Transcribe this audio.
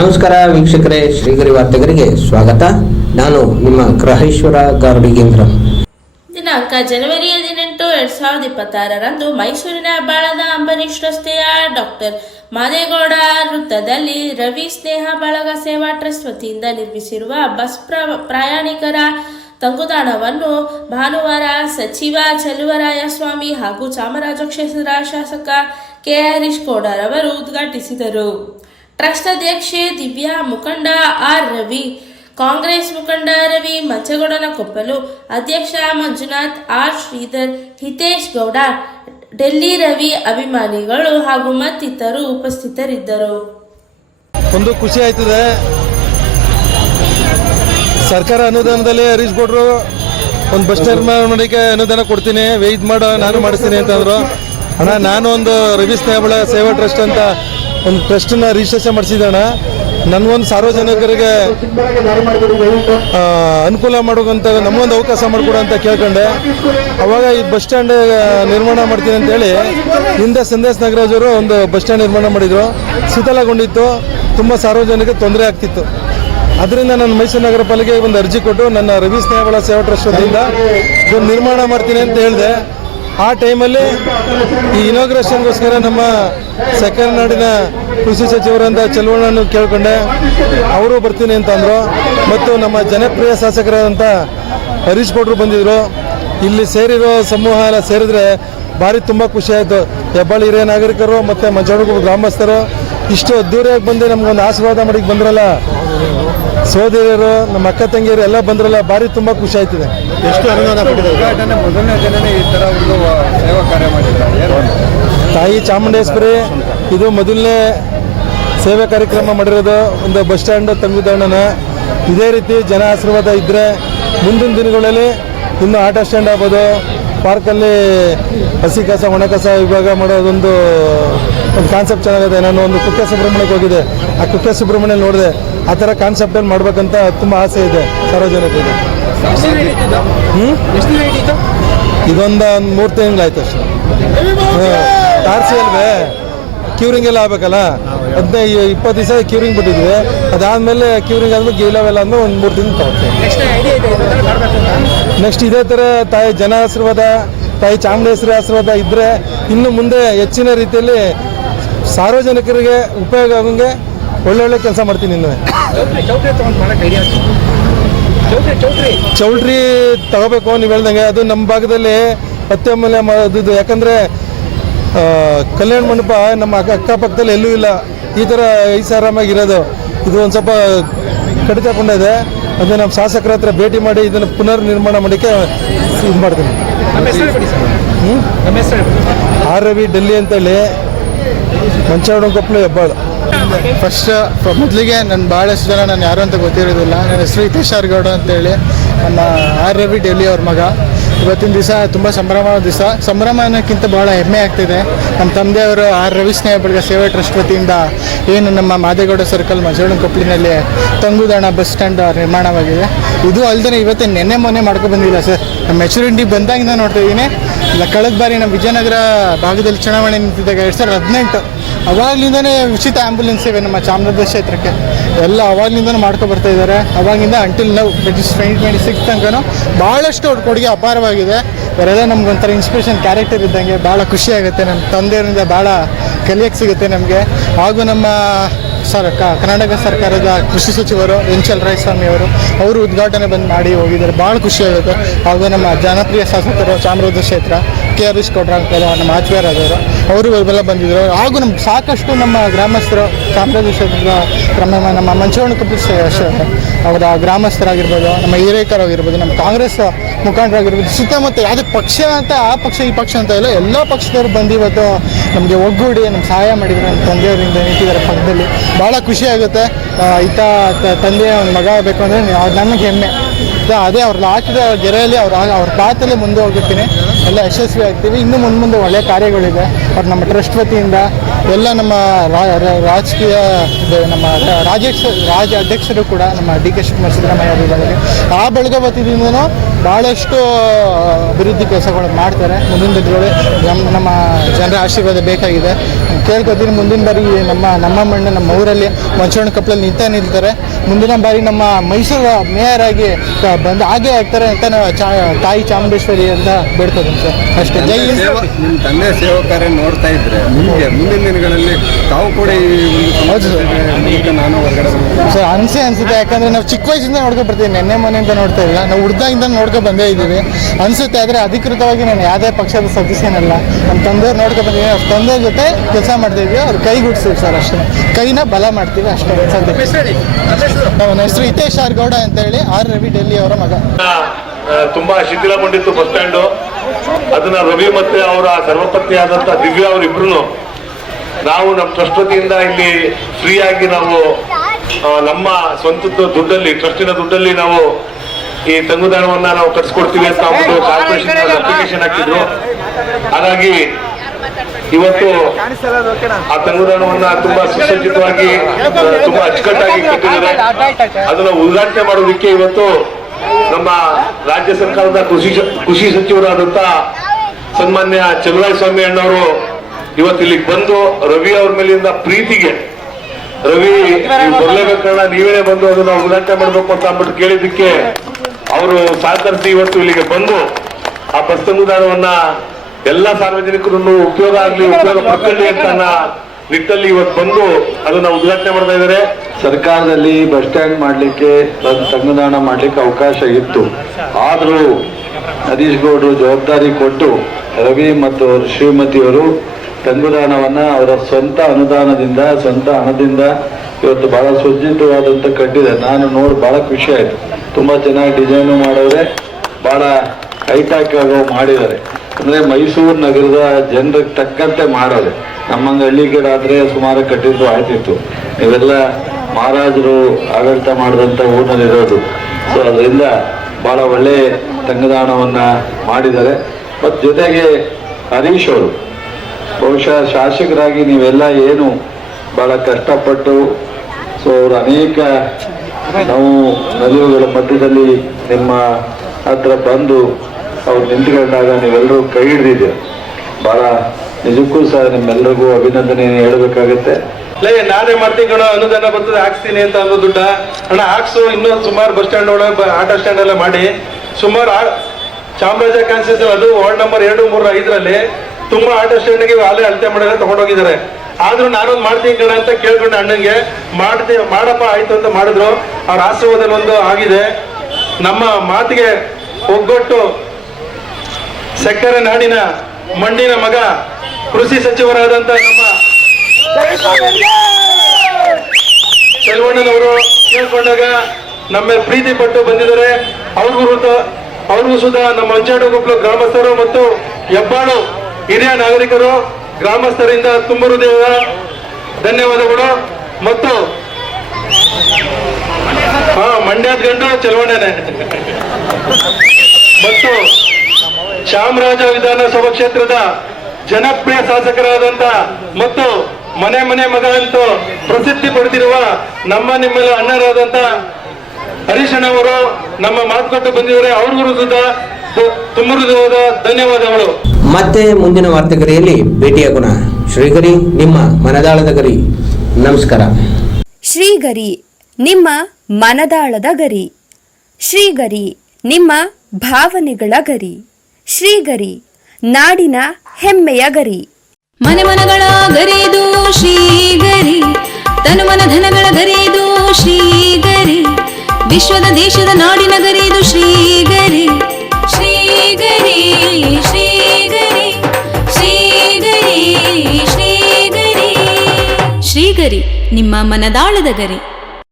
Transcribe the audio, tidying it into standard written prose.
ನಮಸ್ಕಾರ ವೀಕ್ಷಕರೇ, ಶ್ರೀಗರಿ ವಾರ್ತೆಗರಿಗೆ ಸ್ವಾಗತ. ನಾನು ನಿಮ್ಮ ಗ್ರಹೇಶ್ವರ ಗಾರುಡಿಗೇಂದ್ರ. ದಿನಾಂಕ ಜನವರಿ 18, 2026ರಂದು ಮೈಸೂರಿನ ಬಾಳದ ಅಂಬರೀಶ್ ರಸ್ತೆಯ ಡಾಕ್ಟರ್ ಮಾದೇಗೌಡ ವೃತ್ತದಲ್ಲಿ ರವಿ ಸ್ನೇಹ ಬಳಗ ಸೇವಾ ಟ್ರಸ್ಟ್ ವತಿಯಿಂದ ನಿರ್ಮಿಸಿರುವ ಬಸ್ ಪ್ರಯಾಣಿಕರ ತಂಗುದಾಣವನ್ನು ಭಾನುವಾರ ಸಚಿವ ಚೆಲುವರಾಯಸ್ವಾಮಿ ಹಾಗೂ ಚಾಮರಾಜ ಕ್ಷೇತ್ರದ ಶಾಸಕ ಕೆ ಹರೀಶ್ ಗೌಡರ್ ಅವರು ಉದ್ಘಾಟಿಸಿದರು. ಟ್ರಸ್ಟ್ ಅಧ್ಯಕ್ಷೆ ದಿವ್ಯಾ, ಮುಖಂಡ ಆರ್ ರವಿ, ಕಾಂಗ್ರೆಸ್ ಮುಖಂಡ ರವಿ ಮಂಚಗೌಡನಕೊಪ್ಪಲು, ಅಧ್ಯಕ್ಷ ಮಂಜುನಾಥ್, ಆರ್ ಶ್ರೀಧರ್, ಹಿತೇಶ್ ಗೌಡ, ಡೆಲ್ಲಿ ರವಿ ಅಭಿಮಾನಿಗಳು ಹಾಗೂ ಮತ್ತಿತರರು ಉಪಸ್ಥಿತರಿದ್ದರು. ಒಂದು ಖುಷಿ ಆಯ್ತದೆ. ಸರ್ಕಾರ ಅನುದಾನದಲ್ಲಿ ಹರೀಶ್ ಗೌಡರು ಒಂದು ಬಸ್ ನಿರ್ಮಾಣ ಮಾಡೋಕ್ಕೆ ಅನುದಾನ ಕೊಡ್ತೀನಿ, ವೆಯ್ಟ್ ಮಾಡೋ ನಾನು ಮಾಡಿಸ್ತೀನಿ ಅಂತಂದರು. ಅಣ್ಣ, ನಾನು ಒಂದು ರವಿ ಸ್ನೇಹಬಳ ಸೇವಾ ಟ್ರಸ್ಟ್ ಅಂತ ಒಂದು ಟ್ರಸ್ಟನ್ನ ರಿಜಿಸ್ಟ್ರೇಷನ್ ಮಾಡಿಸಿದ್ದಣ್ಣ. ನನಗೊಂದು ಸಾರ್ವಜನಿಕರಿಗೆ ಅನುಕೂಲ ಮಾಡೋಕ್ಕಂತ ನಮಗೊಂದು ಅವಕಾಶ ಮಾಡಿಕೊಡು ಅಂತ ಕೇಳ್ಕೊಂಡೆ. ಅವಾಗ ಈ ಬಸ್ ಸ್ಟ್ಯಾಂಡ್ ನಿರ್ಮಾಣ ಮಾಡ್ತೀನಿ ಅಂತೇಳಿ ಹಿಂದೆ ಸಂದೇಶ್ ನಾಗರಾಜ್ ಅವರು ಒಂದು ಬಸ್ ಸ್ಟ್ಯಾಂಡ್ ನಿರ್ಮಾಣ ಮಾಡಿದರು. ಶಿಥಿಲಗೊಂಡಿತ್ತು, ತುಂಬ ಸಾರ್ವಜನಿಕ ತೊಂದರೆ ಆಗ್ತಿತ್ತು. ಅದರಿಂದ ನಾನು ಮೈಸೂರು ನಗರ ಪಾಲಿಕೆಗೆ ಒಂದು ಅರ್ಜಿ ಕೊಟ್ಟು ನನ್ನ ರವಿ ಸ್ನೇಹಬಳ ಸೇವಾ ಟ್ರಸ್ಟ್ ವತಿಯಿಂದ ಒಂದು ನಿರ್ಮಾಣ ಮಾಡ್ತೀನಿ ಅಂತ ಹೇಳಿದೆ. ಆ ಟೈಮಲ್ಲಿ ಈ ಇನಾಗ್ರೇಷನ್ಗೋಸ್ಕರ ನಮ್ಮ ಸೆಕೆಂಡ್ನಾಡಿನ ಕೃಷಿ ಸಚಿವರಂತ ಚೆಲುವಣ್ಣನ ಕೇಳ್ಕೊಂಡೆ. ಅವರು ಬರ್ತೀನಿ ಅಂತ ಅಂದರು. ಮತ್ತು ನಮ್ಮ ಜನಪ್ರಿಯ ಶಾಸಕರಾದಂಥ ಹರೀಶ್ ಗೌಡರು ಬಂದಿದ್ದರು. ಇಲ್ಲಿ ಸೇರಿರೋ ಸಮೂಹ ಎಲ್ಲ ಸೇರಿದ್ರೆ ಭಾರಿ ತುಂಬ ಖುಷಿ ಆಯಿತು. ಹೆಬ್ಬಾಳಿ ಹಿರಿಯ ನಾಗರಿಕರು ಮತ್ತು ಮಂಚಗೌಡ ಗ್ರಾಮಸ್ಥರು ಇಷ್ಟು ಅದ್ದೂರಿಯಾಗಿ ಬಂದು ನಮಗೊಂದು ಆಶೀರ್ವಾದ ಮಾಡಿಗೆ ಬಂದ್ರಲ್ಲ, ಸೋದರಿಯರು, ನಮ್ಮ ಅಕ್ಕ ತಂಗಿಯರು ಎಲ್ಲ ಬಂದ್ರಲ್ಲ, ಭಾರಿ ತುಂಬ ಖುಷಿ ಆಯ್ತಿದೆ. ಎಷ್ಟು ಅನುದಾನ ಕೊಟ್ಟಿದ್ದಾರೆ? ಮೊದಲನೇ ದಿನನೇ ಈ ಥರ ಒಂದು ಸೇವಾ ಕಾರ್ಯ ಮಾಡಿದ್ದಾರೆ. ತಾಯಿ ಚಾಮುಂಡೇಶ್ವರಿ ಇದು ಮೊದಲನೇ ಸೇವೆ ಕಾರ್ಯಕ್ರಮ ಮಾಡಿರೋದು. ಒಂದು ಬಸ್ ಸ್ಟ್ಯಾಂಡ್ ತಂಗುದಾಣನ ಇದೇ ರೀತಿ ಜನ ಆಶೀರ್ವಾದ ಇದ್ದರೆ ಮುಂದಿನ ದಿನಗಳಲ್ಲಿ ಇನ್ನು ಆಟೋ ಸ್ಟ್ಯಾಂಡ್ ಆಗ್ಬೋದು, ಪಾರ್ಕಲ್ಲಿ ಹಸಿ ಕಸ ಒಣ ಕಸ ವಿಭಾಗ ಮಾಡೋದೊಂದು ಕಾನ್ಸೆಪ್ಟ್ ಚೆನ್ನಾಗಿದೆ. ನಾನು ಒಂದು ಕುಕ್ಕೆ ಸುಬ್ರಹ್ಮಣ್ಯಕ್ಕೆ ಹೋಗಿದ್ದೆ, ಆ ಕುಕ್ಕೆ ಸುಬ್ರಹ್ಮಣ್ಯ ನೋಡಿದೆ. ಆ ಥರ ಕಾನ್ಸೆಪ್ಟಲ್ಲಿ ಮಾಡ್ಬೇಕಂತ ತುಂಬ ಆಸೆ ಇದೆ ಸಾರ್ವಜನಿಕರಿಗೆ. ಇದೊಂದು 3 ತಿಂಗಳಾಯ್ತು ಅಷ್ಟೇ. ತಾರಸಿ ಅಲ್ವೇ, ಕ್ಯೂರಿಂಗ್ ಎಲ್ಲ ಆಗ್ಬೇಕಲ್ಲ, 15-20 ದಿವಸ ಕ್ಯೂರಿಂಗ್ ಬಿಟ್ಟಿದ್ವಿ. ಅದಾದಮೇಲೆ ಕ್ಯೂರಿಂಗ್ ಆದ್ಮೇಲೆ ಗೀಲವೆಲ್ಲ ಆದ್ಮೇಲೆ ಒಂದು 3 ತಿಂಗಳು ತಗೊಳ್ತೀವಿ. ನೆಕ್ಸ್ಟ್ ಇದೇ ಥರ ತಾಯಿ ಜನ ಆಶೀರ್ವಾದ, ತಾಯಿ ಚಾಮುಂಡೇಶ್ವರಿ ಆಶೀರ್ವಾದ ಇದ್ದರೆ ಇನ್ನು ಮುಂದೆ ಹೆಚ್ಚಿನ ರೀತಿಯಲ್ಲಿ ಸಾರ್ವಜನಿಕರಿಗೆ ಉಪಯೋಗ ಆಗಂಗೆ ಒಳ್ಳೊಳ್ಳೆ ಕೆಲಸ ಮಾಡ್ತೀನಿ. ಇನ್ನು ಚೌಲ್ಟ್ರಿ ತಗೋಬೇಕು ನೀವು ಹೇಳ್ದಂಗೆ. ಅದು ನಮ್ಮ ಭಾಗದಲ್ಲಿ ಅತ್ಯಮೂಲ್ಯ ಇದು. ಯಾಕಂದರೆ ಕಲ್ಯಾಣ ಮಂಟಪ ನಮ್ಮ ಅಕ್ಕಪಕ್ಕದಲ್ಲಿ ಎಲ್ಲೂ ಇಲ್ಲ ಈ ಥರ ಐಷಾರಾಮಾಗಿರೋದು. ಇದು ಒಂದು ಸ್ವಲ್ಪ ಕಡಿತಗೊಂಡಿದೆ. ಅದು ನಮ್ಮ ಶಾಸಕರ ಹತ್ರ ಭೇಟಿ ಮಾಡಿ ಇದನ್ನು ಪುನರ್ ನಿರ್ಮಾಣ ಮಾಡೋಕ್ಕೆ ಇದು ಮಾಡ್ತೀನಿ. ಆರ್ ರವಿ, ಡೆಲ್ಲಿ ಅಂತೇಳಿ, ಮಂಚಗೌಡನಕೊಪ್ಪಲು, ಹೆಬ್ಬಾಳು. ಮೊದಲಿಗೆ ನನ್ನ ಭಾಳಷ್ಟು ಜನ ನಾನು ಯಾರು ಅಂತ ಗೊತ್ತಿರೋದಿಲ್ಲ. ನನ್ನ ಹೆಸರು ಹಿತೇಶ್ ಆರ್ ಗೌಡ ಅಂತೇಳಿ. ನನ್ನ ಆರ್ ರವಿ, ಡೆಲ್ಲಿ ಅವ್ರ ಮಗ. ಇವತ್ತಿನ ದಿವಸ ತುಂಬ ಸಂಭ್ರಮದ ದಿವಸ. ಸಂಭ್ರಮ ಅನ್ನೋಕ್ಕಿಂತ ಭಾಳ ಹೆಮ್ಮೆ ಆಗ್ತಿದೆ. ನಮ್ಮ ತಂದೆಯವರು ಆರ್ ರವಿ ಸ್ನೇಹ ಬಳಗ ಸೇವಾ ಟ್ರಸ್ಟ್ ವತಿಯಿಂದ ಏನು ನಮ್ಮ ಮಾದೇಗೌಡ ಸರ್ಕಲ್ ಮಂಚಗೌಡನಕೊಪ್ಪಲಿನಲ್ಲಿ ತಂಗುದಾಣ ಬಸ್ ಸ್ಟ್ಯಾಂಡ್ ನಿರ್ಮಾಣವಾಗಿದೆ. ಇದು ಅಲ್ಲದೆ ಇವತ್ತೇ ನೆನ್ನೆ ಮೊನ್ನೆ ಮಾಡ್ಕೊಬಂದಿಲ್ಲ ಸರ್. ನಮ್ಮ ಮೆಚುರಿಟಿ ಬಂದಾಗಿಂದ ನೋಡ್ತಾ ಇದ್ದೀನಿ. ಕಳೆದ ಬಾರಿ ನಮ್ಮ ವಿಜಯನಗರ ಭಾಗದಲ್ಲಿ ಚುನಾವಣೆ ನಿಂತಿದ್ದಾಗ 2018 ಅವಾಗಲಿಂದನೇ ಉಚಿತ ಆ್ಯಂಬುಲೆನ್ಸ್ ಸೇವೆ ನಮ್ಮ ಚಾಮರಾಜ ಕ್ಷೇತ್ರಕ್ಕೆ ಎಲ್ಲ ಅವಾಗಲಿಂದನೂ ಮಾಡ್ಕೊಬರ್ತಾ ಇದ್ದಾರೆ. ಅವಾಗಿಂದ ಅಂಟಿಲ್ ನಾವು 2026 ತನಕನೂ ಭಾಳಷ್ಟು ಅವ್ರ ಕೊಡುಗೆ ಅಪಾರವಾಗಿದೆ. ಇವರೆಲ್ಲ ನಮ್ಗೊಂಥರ ಇನ್ಸ್ಪಿರೇಷನ್ ಕ್ಯಾರೆಕ್ಟರ್ ಇದ್ದಂಗೆ. ಭಾಳ ಖುಷಿ ಆಗುತ್ತೆ. ನಮ್ಮ ತಂದೆಯವರಿಂದ ಭಾಳ ಕಲಿಯೋಕ್ಕೆ ಸಿಗುತ್ತೆ ನಮಗೆ. ಹಾಗೂ ನಮ್ಮ ಕರ್ನಾಟಕ ಸರ್ಕಾರದ ಕೃಷಿ ಸಚಿವರು ಎನ್ ಚೆಲುವರಾಯಸ್ವಾಮಿ ಅವರು ಉದ್ಘಾಟನೆ ಬಂದು ಮಾಡಿ ಹೋಗಿದ್ದಾರೆ. ಭಾಳ ಖುಷಿಯಾಗುತ್ತೆ. ಹಾಗೂ ನಮ್ಮ ಜನಪ್ರಿಯ ಶಾಸಕರು ಚಾಮರಾಜ ಕ್ಷೇತ್ರ ಕೆ ಹರೀಶ್ ಗೌಡ್ರ ಅಂತ ನಮ್ಮ ಆತ್ಮೀಯರಾದವರು ಅವರು ಇವೆಲ್ಲ ಬಂದಿದ್ದರು. ಹಾಗೂ ನಮ್ಮ ಸಾಕಷ್ಟು ನಮ್ಮ ಗ್ರಾಮಸ್ಥರು ಚಾಮರಾಜ ಕ್ಷೇತ್ರದ ನಮ್ಮ ಮಂಚಗೌಡನಕೊಪ್ಪಲು ಅವರ ಗ್ರಾಮಸ್ಥರಾಗಿರ್ಬೋದು, ನಮ್ಮ ಹಿರೇಕರಾಗಿರ್ಬೋದು, ನಮ್ಮ ಕಾಂಗ್ರೆಸ್ ಮುಖಂಡರಾಗಿರ್ಬೋದು, ಸುತ್ತಮುತ್ತ ಯಾವುದೇ ಪಕ್ಷ ಅಂತ ಆ ಪಕ್ಷ ಈ ಪಕ್ಷ ಅಂತ ಇಲ್ಲ, ಎಲ್ಲ ಪಕ್ಷದವ್ರು ಬಂದು ಇವತ್ತು ನಮಗೆ ಒಗ್ಗೂಡಿ ನಮ್ಮ ಸಹಾಯ ಮಾಡಿದ್ರು. ನಮ್ಮ ತಂದೆಯವರಿಂದ ನಿಂತಿದ್ದಾರೆ ಪಕ್ಕದಲ್ಲಿ. ಭಾಳ ಖುಷಿ ಆಗುತ್ತೆ. ಈತ ತಂದೆಯ ಒಂದು ಮಗ ಆಗಬೇಕು ಅಂದರೆ ನನಗೆ ಹೆಮ್ಮೆ. ಅದೇ ಅವ್ರಲ್ಲಿ ಹಾಕಿದ ಗೆರೆಯಲ್ಲಿ ಅವ್ರ ಪಾತ್ರದಲ್ಲಿ ಮುಂದೆ ಹೋಗಿರ್ತೀನಿ. ಎಲ್ಲ ಯಶಸ್ವಿ ಆಗ್ತೀವಿ. ಇನ್ನು ಮುಂದೆ ಒಳ್ಳೆಯ ಕಾರ್ಯಗಳಿದೆ. ಅವ್ರು ನಮ್ಮ ಟ್ರಸ್ಟ್ ವತಿಯಿಂದ ಎಲ್ಲ ನಮ್ಮ ರಾಜಕೀಯ ನಮ್ಮ ರಾಜ್ಯ ಅಧ್ಯಕ್ಷರು ಕೂಡ ನಮ್ಮ ಡಿ ಕೆ ಶಿವಕುಮಾರ್ ಸಿದ್ದರಾಮಯ್ಯ ಅವರಿಗೆ ಆ ಬಳಗ ವತಿಯಿಂದನೂ ಭಾಳಷ್ಟು ಅಭಿವೃದ್ಧಿ ಕೆಲಸಗಳು ಮಾಡ್ತಾರೆ. ಮುಂದಿನ ದಿನಗಳಲ್ಲಿ ನಮ್ಮ ಜನರ ಆಶೀರ್ವಾದ ಬೇಕಾಗಿದೆ. ಕೇಳ್ಕೊತೀನಿ ಮುಂದಿನ ಬಾರಿ ನಮ್ಮ ಮಣ್ಣು ನಮ್ಮ ಊರಲ್ಲಿ ಮಂಚೋಣ ಕಪ್ಪಲಲ್ಲಿ ನಿಲ್ತಾರೆ. ಮುಂದಿನ ಬಾರಿ ನಮ್ಮ ಮೈಸೂರು ಮೇಯರ್ ಆಗಿ ಬಂದು ಹಾಗೆ ಆಗ್ತಾರೆ ಅಂತ ತಾಯಿ ಚಾಮುಂಡೇಶ್ವರಿ ಅಂತ ಬೇಡ್ಕೋತೀನಿ ಸರ್. ಅಷ್ಟೇ. ಜೈ ಹಿಂದ್. ನಿಮ್ಮ ತಂದೆ ಸೇವಾ ಕಾರ್ಯ ನೋಡ್ತಾ ಇದ್ರೆ ನಿಮಗೆ ಮುಂದಿನ ದಿನಗಳಲ್ಲಿ ತಾವು ಕೂಡ ನಾನು ಹೊರಗಡೆ ಸರ್ ಅನ್ಸುತ್ತೆ. ಯಾಕಂದ್ರೆ ನಾವು ಚಿಕ್ಕ ವಯಸ್ಸಿಂದ ನೋಡ್ಕೊ ಬರ್ತೀವಿ. ನೆನ್ನೆ ಮನೆಯಿಂದ ನೋಡ್ತಾ ಇಲ್ಲ, ನಾವು ಹುಡ್ದಾಗಿಂದ ನೋಡ್ಕೊ ಬಂದೇ ಇದ್ದೀವಿ ಅನ್ಸುತ್ತೆ. ಆದರೆ ಅಧಿಕೃತವಾಗಿ ನಾನು ಯಾವುದೇ ಪಕ್ಷದ ಸದಸ್ಯನಲ್ಲ. ನಮ್ಮ ತಂದೆಯವ್ರು ನೋಡ್ಕೊ ಬಂದೀವಿ. ಅವ್ರ ತಂದೆ ಜೊತೆ ಕೆಲಸ ಮಾಡ್ತಾ ಇದ್ವಿ. ಅವ್ರು ಕೈಗೂಡಿಸ್ತೀವಿ ಸರ್ ಅಷ್ಟೇ. ಕೈನ ಬಲ ಮಾಡ್ತೀವಿ ಅಷ್ಟೇ. ನನ್ನ ಹೆಸರು ಹಿತೇಶ್ ಆರ್ ಗೌಡ ಅಂತ ಹೇಳಿ, ಆರ್ ರವಿ ಡೆಲ್ಲಿ ಅವರ ಮಗ. ತುಂಬಾ ಶಿಥಿಲಗೊಂಡಿತ್ತು ಬಸ್ ಸ್ಟ್ಯಾಂಡು. ಅದನ್ನ ರವಿ ಮತ್ತೆ ಅವರ ಸರ್ವಪತ್ನಿ ಆದಂತ ದಿವ್ಯಾ ಅವರಿಬ್ರು ನಾವು ನಮ್ಮ ಟ್ರಸ್ಟ್ ವತಿಯಿಂದ ಇಲ್ಲಿ ಫ್ರೀ ಆಗಿ ನಾವು ನಮ್ಮ ಸ್ವಂತದ ದುಡ್ಡಲ್ಲಿ, ಟ್ರಸ್ಟಿನ ದುಡ್ಡಲ್ಲಿ ನಾವು ಈ ತಂಗುದಾಣವನ್ನ ನಾವು ಕಟ್ಸ್ಕೊಡ್ತೀವಿ ಅಂತ ಅಂದ್ಬಿಟ್ಟು ಕಾರ್ಪೊರೇಷನ್ ಅಪ್ಲಿಕೇಶನ್ ಹಾಕಿದ್ರು. ಹಾಗಾಗಿ ಇವತ್ತು ಆ ತಂಗುದಾಣವನ್ನ ತುಂಬಾ ಸುಸಜ್ಜಿತವಾಗಿ, ತುಂಬಾ ಅಚ್ಚುಕಟ್ಟಾಗಿ ಕಟ್ಟಿದ್ದಾರೆ. ಅದನ್ನ ಉದ್ಘಾಟನೆ ಮಾಡೋದಕ್ಕೆ ಇವತ್ತು ನಮ್ಮ ರಾಜ್ಯ ಸರ್ಕಾರದ ಕೃಷಿ ಸಚಿವರಾದಂತ ಸನ್ಮಾನ್ಯ ಚಲುವರಾಯಸ್ವಾಮಿ ಅಣ್ಣವರು ಇವತ್ತು ಇಲ್ಲಿಗೆ ಬಂದು ರವಿ ಅವ್ರ ಮೇಲಿಂದ ಪ್ರೀತಿಗೆ, ರವಿ ನೀವು ಬರ್ಲೇಬೇಕಣ್ಣ, ನೀವೇನೇ ಬಂದು ಅದನ್ನ ಉದ್ಘಾಟನೆ ಮಾಡ್ಬೇಕು ಅಂತ ಅಂದ್ಬಿಟ್ಟು ಕೇಳಿದ್ದಕ್ಕೆ ಅವರು ಸಹಕರಿಸಿ ಇವತ್ತು ಇಲ್ಲಿಗೆ ಬಂದು ಆ ಬಸ್ ತಂಗುದಾಣವನ್ನ ಎಲ್ಲ ಸಾರ್ವಜನಿಕರನ್ನು ಉಪಯೋಗ ಪಡ್ಕೊಳ್ಳಿ ಅಂತ ನಿಟ್ಟಲ್ಲಿ ಇವತ್ತು ಬಂದು ಅದನ್ನ ಉದ್ಘಾಟನೆ ಮಾಡ್ತಾ ಇದ್ದಾರೆ. ಸರ್ಕಾರದಲ್ಲಿ ಬಸ್ ಸ್ಟ್ಯಾಂಡ್ ಮಾಡ್ಲಿಕ್ಕೆ, ತಂಗುದಾಣ ಮಾಡ್ಲಿಕ್ಕೆ ಅವಕಾಶ ಇತ್ತು. ಆದ್ರೂ ಹರೀಶ್ ಗೌಡರು ಜವಾಬ್ದಾರಿ ಕೊಟ್ಟು ರವಿ ಮತ್ತು ಶ್ರೀಮತಿಯವರು ತಂಗುದಾಣವನ್ನ ಅವರ ಸ್ವಂತ ಅನುದಾನದಿಂದ, ಸ್ವಂತ ಹಣದಿಂದ ಇವತ್ತು ಬಹಳ ಸುಜ್ಜಿತವಾದಂತ ಕಟ್ಟಿದೆ. ನಾನು ನೋಡಿ ಬಹಳ ಖುಷಿ ಆಯ್ತು. ತುಂಬಾ ಚೆನ್ನಾಗಿ ಡಿಸೈನು ಮಾಡೋರೆ, ಬಹಳ ಹೈಟಾಕ್ ಆಗೋ ಮಾಡಿದ್ದಾರೆ. ಅಂದ್ರೆ ಮೈಸೂರು ನಗರದ ಜನರಿಗೆ ತಕ್ಕಂತೆ ಮಾಡೋರೆ. ನಮ್ಮಂಗ ಹಳ್ಳಿಗರಾದ್ರೆ ಸುಮಾರು ಕಟ್ಟಿದ್ದು ಆಯ್ತಿತ್ತು. ಇವೆಲ್ಲ ಮಹಾರಾಜರು ಆಡಳಿತ ಮಾಡಿದಂಥ ಊರಿನಲ್ಲಿರೋದು. ಸೊ ಅದರಿಂದ ಬಹಳ ಒಳ್ಳೆ ತಂಗುದಾಣವನ್ನ ಮಾಡಿದ್ದಾರೆ. ಮತ್ತು ಜೊತೆಗೆ ಹರೀಶ್ ಅವರು ಬಹುಶಃ ಶಾಸಕರಾಗಿ ನೀವೆಲ್ಲ ಏನು ಬಹಳ ಕಷ್ಟಪಟ್ಟು, ಸೊ ಅವರು ಅನೇಕ ನೋವು ನಲಿವುಗಳ ಮಧ್ಯದಲ್ಲಿ ನಿಮ್ಮ ಹತ್ರ ಬಂದು ಅವ್ರು ನಿಂತ್ಕೊಂಡಾಗ ನೀವೆಲ್ಲರೂ ಕೈ ಹಿಡಿದಿದ್ದೀರ. ಬಹಳ ನಿಜಕ್ಕೂ ಸಹ ನಿಮ್ಮೆಲ್ಲರಿಗೂ ಅಭಿನಂದನೆ ಹೇಳಬೇಕಾಗತ್ತೆ. ನಾನೇ ಮಾಡ್ತೀನಿ ಕಣ, ಅನುದಾನ ಬರ್ತದೆ ಹಾಕ್ಸ್ತೀನಿ ಅಂತ ಅನ್ನೋ ದುಡ್ಡ ಅಣ್ಣ ಹಾಕ್ಸು. ಇನ್ನೂ ಸುಮಾರು ಬಸ್ ಸ್ಟ್ಯಾಂಡ್ ಒಳಗೆ ಆಟೋ ಸ್ಟ್ಯಾಂಡ್ ಎಲ್ಲ ಮಾಡಿ ಸುಮಾರು ಚಾಮರಾಜ ಕಾನ್ಸ್ಟಿಟ್ಯೂನ್ಸಿ ಅದು ವಾರ್ಡ್ ನಂಬರ್ 2, 3, 5ರಲ್ಲಿ ತುಂಬಾ ಆಟೋ ಸ್ಟ್ಯಾಂಡ್ಗೆ ಅಲ್ಲೇ ಅಳತೆ ಮಾಡಿದ್ರೆ ತಗೊಂಡೋಗಿದ್ದಾರೆ. ಆದ್ರೂ ನಾನೊಂದು ಮಾಡ್ತೀನಿ ಕಣ ಅಂತ ಕೇಳ್ಕೊಂಡೆ ಅಣ್ಣಂಗೆ. ಮಾಡಪ್ಪ ಆಯ್ತು ಅಂತ ಮಾಡಿದ್ರು. ಅವ್ರ ಆಶೀರ್ವಾದದಲ್ಲಿ ಒಂದು ಆಗಿದೆ. ನಮ್ಮ ಮಾತಿಗೆ ಒಗ್ಗಟ್ಟು ಸಕ್ಕರೆ ನಾಡಿನ ಮಣ್ಣಿನ ಮಗ ಕೃಷಿ ಸಚಿವರಾದಂತ ನಮ್ಮ ಚಲುವಣ್ಣನವರು ಕೇಳ್ಕೊಂಡಾಗ ನಮ್ಮ ಪ್ರೀತಿ ಪಟ್ಟು ಬಂದಿದ್ದಾರೆ. ಅವ್ರಿಗೂ ಸುಧಾ ನಮ್ಮ ಅಂಚಾಡುಗೊಪ್ಪಲು ಗ್ರಾಮಸ್ಥರು ಮತ್ತು ಹೆಬ್ಬಾಳು ಹಿರಿಯ ನಾಗರಿಕರು ಗ್ರಾಮಸ್ಥರಿಂದ ತುಂಬ ಹೃದಯದ ಧನ್ಯವಾದಗಳು. ಮತ್ತು ಮಂಡ್ಯದ ಗಂಡು ಚಲುವಣ್ಣನೆ ಮತ್ತು ಚಾಮರಾಜ ವಿಧಾನಸಭಾ ಕ್ಷೇತ್ರದ ಜನಪ್ರಿಯ ಶಾಸಕರಾದಂತ ಮತ್ತು ಮನೆ ಮಗ ಅಂತೂ ಪ್ರಸಿದ್ಧಿ ಪಡೆದಿರುವ ನಿಮ್ಮೆಲ್ಲ ಅಣ್ಣರಾದಂತ ಹರೀಶಣ್ಣವರು ನಮ್ಮ ಮಾತುಕಟ್ಟು ಬಂದಿದ್ದಾರೆ. ಅವ್ರಿಗೂ ತುಂಬ ಹೃದಯದ ಧನ್ಯವಾದಗಳು. ಮತ್ತೆ ಮುಂದಿನ ವಾರ್ತೆಗರಿಯಲ್ಲಿ ಭೇಟಿಯಾಗೋಣ. ಶ್ರೀಗರಿ, ನಿಮ್ಮ ಮನದಾಳದ ಗರಿ. ನಮಸ್ಕಾರ. ಶ್ರೀಗರಿ, ನಿಮ್ಮ ಮನದಾಳದ ಗರಿ. ಶ್ರೀಗರಿ, ನಿಮ್ಮ ಭಾವನೆಗಳ ಗರಿ. ಶ್ರೀಗರಿ, ನಾಡಿನ ಹೆಮ್ಮೆಯ ಗರಿ. ಮನಗಳ ಗರಿದು ಶ್ರೀಗರಿ, ತನುಮನ ಧನಗಳ ಗರಿದು ಶ್ರೀಗರಿ, ವಿಶ್ವದ ದೇಶದ ನಾಡಿನ ಗರಿದು ಶ್ರೀಗರಿ. ಶ್ರೀಗರಿ ಶ್ರೀಗರಿ ಶ್ರೀಗರಿ ಶ್ರೀಗರಿ ಶ್ರೀಗರಿ, ನಿಮ್ಮ ಮನದಾಳದ ಗರಿ.